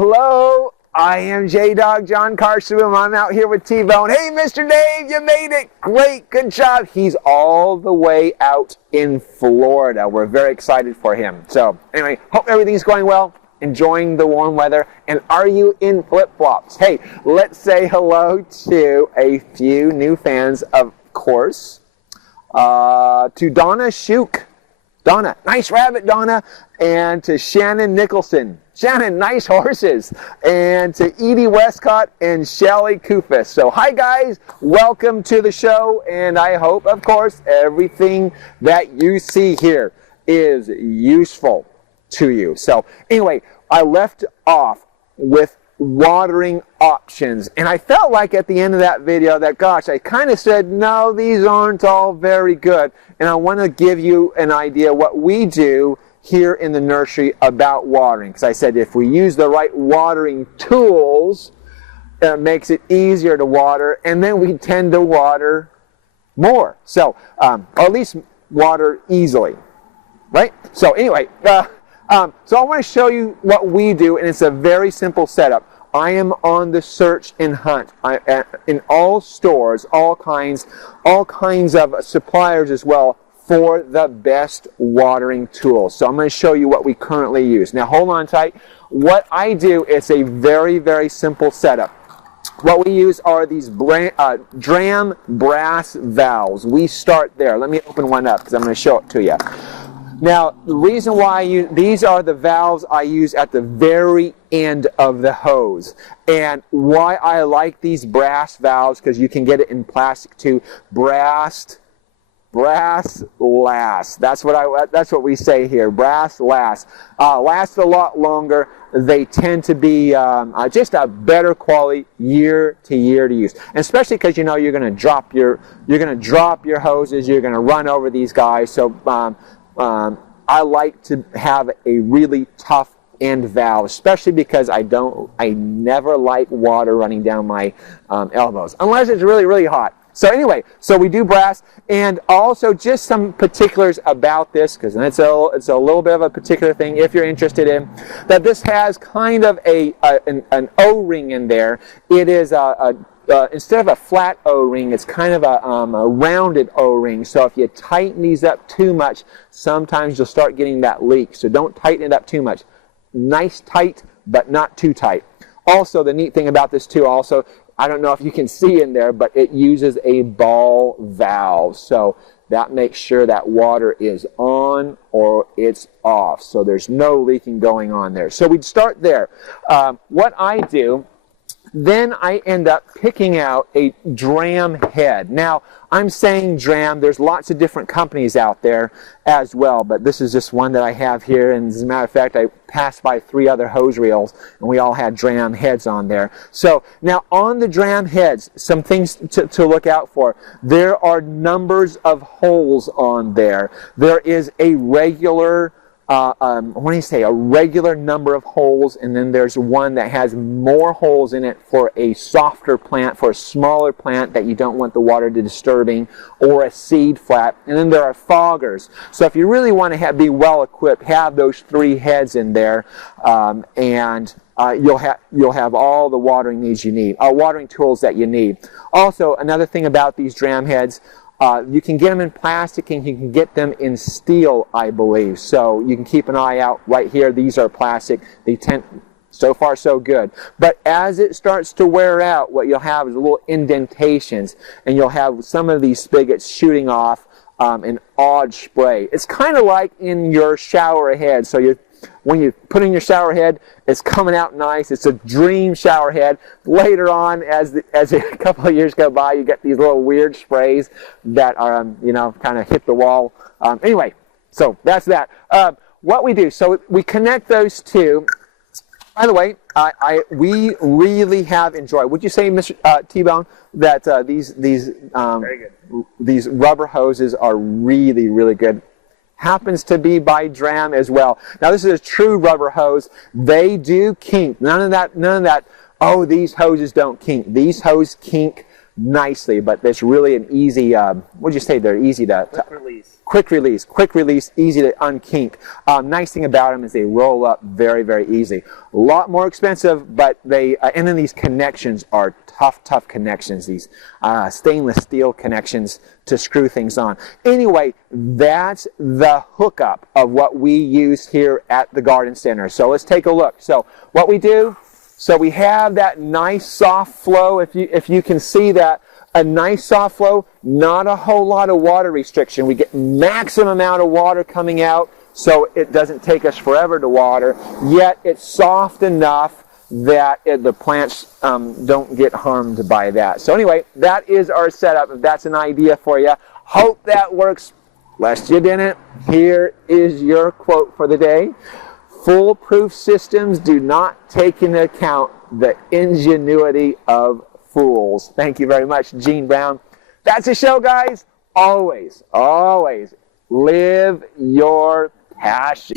Hello, I am J-Dog John Carswell. I'm out here with T-Bone. Hey, Mr. Dave, you made it. Great, good job. He's all the way out in Florida. We're very excited for him. So, anyway, hope everything's going well. Enjoying the warm weather. And are you in flip-flops? Hey, let's say hello to a few new fans, of course. To Donna Shook. Donna, nice rabbit, Donna. And to Shannon Nicholson. Shannon, nice horses. And to Edie Westcott and Shelly Kufis. So, hi guys, welcome to the show. And I hope, of course, everything that you see here is useful to you. So, anyway, I left off with watering options. And I felt like at the end of that video that, gosh, I kind of said, no, these aren't all very good. And I want to give you an idea what we do here in the nursery about watering. Because I said if we use the right watering tools, it makes it easier to water, and then we tend to water more. So, or at least water easily, right? So anyway, so I want to show you what we do, and it's a very simple setup. I am on the search and hunt in all stores, all kinds of suppliers as well, for the best watering tools. So I'm going to show you what we currently use. Now hold on tight. What I do is a very, very simple setup. What we use are these Dramm brass valves. We start there. Let me open one up because I'm going to show it to you. Now, the reason why these are the valves I use at the very end of the hose. And why I like these brass valves, because you can get it in plastic too. Brass lasts. That's what we say here. Brass lasts. Lasts a lot longer. They tend to be just a better quality year to year to use. And especially because you know you're going to drop your hoses. You're going to run over these guys. So I like to have a really tough end valve, especially because I never like water running down my elbows unless it's really, really hot. So anyway, so we do brass, and also just some particulars about this, because it's a little bit of a particular thing if you're interested in, that this has kind of an O-ring in there. It is instead of a flat O-ring, it's kind of a rounded O-ring. So if you tighten these up too much, sometimes you'll start getting that leak. So don't tighten it up too much. Nice tight, but not too tight. Also, the neat thing about this too, also, I don't know if you can see in there, but it uses a ball valve. So that makes sure that water is on or it's off. So there's no leaking going on there. So we'd start there. What I do, then I end up picking out a Dramm head. Now, I'm saying Dramm. There's lots of different companies out there as well, but this is just one that I have here. And as a matter of fact, I passed by 3 other hose reels, and we all had Dramm heads on there. So now on the Dramm heads, some things to look out for. There are numbers of holes on there. There is a regular a regular number of holes, and then there's one that has more holes in it for a softer plant, for a smaller plant that you don't want the water to disturbing, or a seed flat. And then there are foggers. So if you really want to be well equipped, have those 3 heads in there, and you'll have all the watering needs you need, watering tools that you need. Also, another thing about these Dramm heads, you can get them in plastic and you can get them in steel, I believe. So you can keep an eye out right here. These are plastic. They tend, so far so good. But as it starts to wear out, what you'll have is little indentations, and you'll have some of these spigots shooting off an odd spray. It's kind of like in your shower head. So when you put in your shower head, it's coming out nice. It's a dream shower head. Later on, as a couple of years go by, you get these little weird sprays that are, kind of hit the wall. Anyway, so that's that. What we do, so we connect those two. By the way, we really have enjoyed. Would you say, Mr. T-Bone, that these rubber hoses are really, really good? Happens to be by Dramm as well. Now this is a true rubber hose. They do kink. None of that, oh, these hoses don't kink. These hoses kink nicely, but there's really an easy, what'd you say, they're easy to quick release, easy to unkink. Nice thing about them is they roll up very, very easy. A lot more expensive, but they, and then these connections are tough connections, these stainless steel connections to screw things on. Anyway, that's the hookup of what we use here at the Garden Center. So let's take a look. So what we do, so we have that nice soft flow, if you can see that, a nice soft flow, not a whole lot of water restriction. We get maximum amount of water coming out, so it doesn't take us forever to water, yet it's soft enough that the plants don't get harmed by that. So anyway, that is our setup. If that's an idea for you, hope that works. Lest you didn't, here is your quote for the day. Foolproof systems do not take into account the ingenuity of fools. Thank you very much, Gene Brown. That's the show, guys. Always, always live your passion.